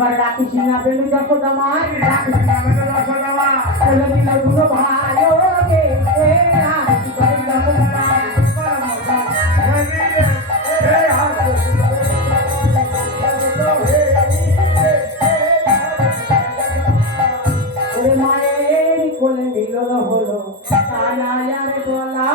এবার ডাকিস না বেলু যশোদা মা ডাকিস না বেলু যশোদা মা চলে দিল দুটো ভাই ওকে এ রাতি করে যশোদা ওরে মায়ের কোলে মিলন হলো কানায়ার গলা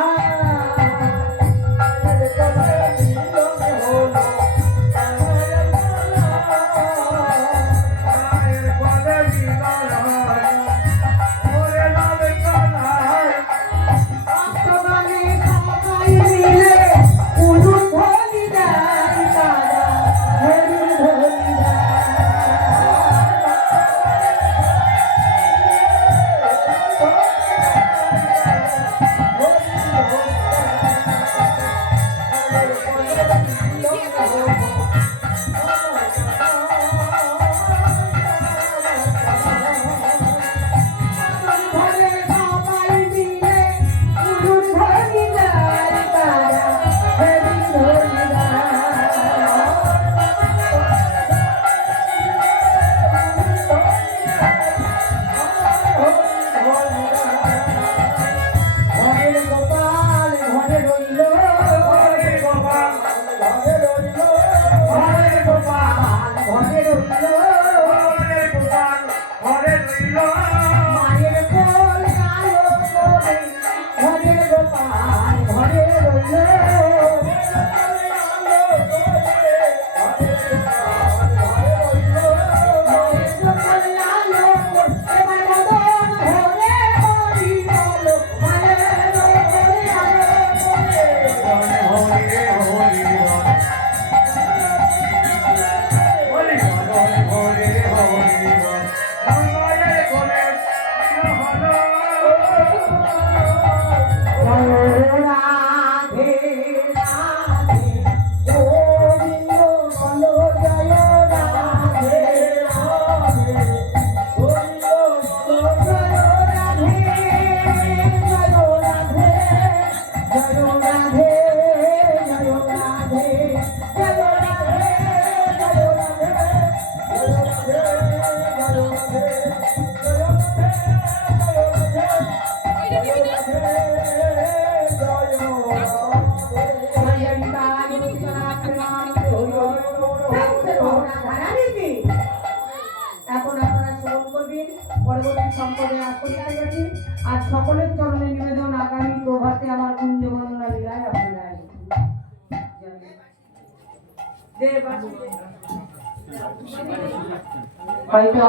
পরবর্তী সম্পদে আসতে গেছি আর সকলের চরণে নিবেদন আগামী প্রভাতে আমার কুঞ্জ বন্দনা লীলায় আপনারা হয়তো